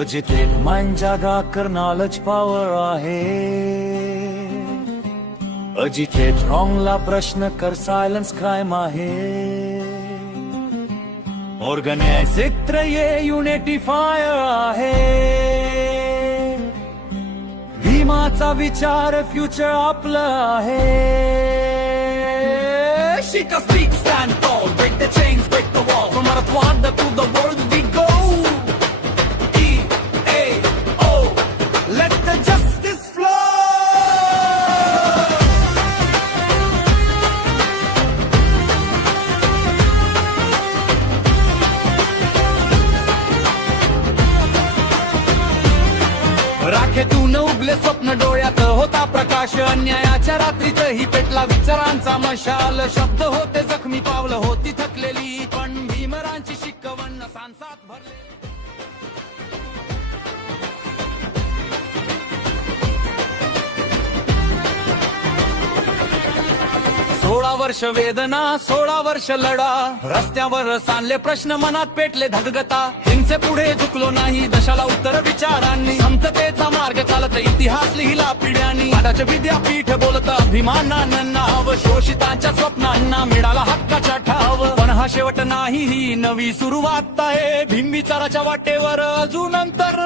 अजितेट mind जागा कर knowledge power आहे अजितेट रॉंगला प्रश्न कर सायलन्स क्राईम आहे ऑर्गनायझिक त्रये युनिटी फायर आहे भीमाचा विचार फ्युचर आपलं आहे Shake a stick, stand tall, break the chains, break the wall. From Marathwada to the राखेतून उगले स्वप्न डोळ्यात होता प्रकाश. अन्यायाच्या रात्रीतही पेटला विचारांचा मशाल. शब्द होते जखमी पावलं होती थकलेली पण भीमरांची शिकवण सांसात भरले सोळा वर्ष वेदना सोळा वर्ष लढा. रस्त्यावर सांडले प्रश्न मनात पेटले धगगता हिंसे पुढे झुकलो नाही दशाला उत्तर विचारांनी. समततेचा इतिहास लिहिला पिढ्यांनी. आटाचे विद्यापीठ बोलत अभिमानानं नाव शोषितांच्या स्वप्नांना मिळाला हक्काच्या ठाव. पण हा शेवट नाही ही नवी सुरुवात आहे. भीम विचाराच्या वाटेवर अजून अंतर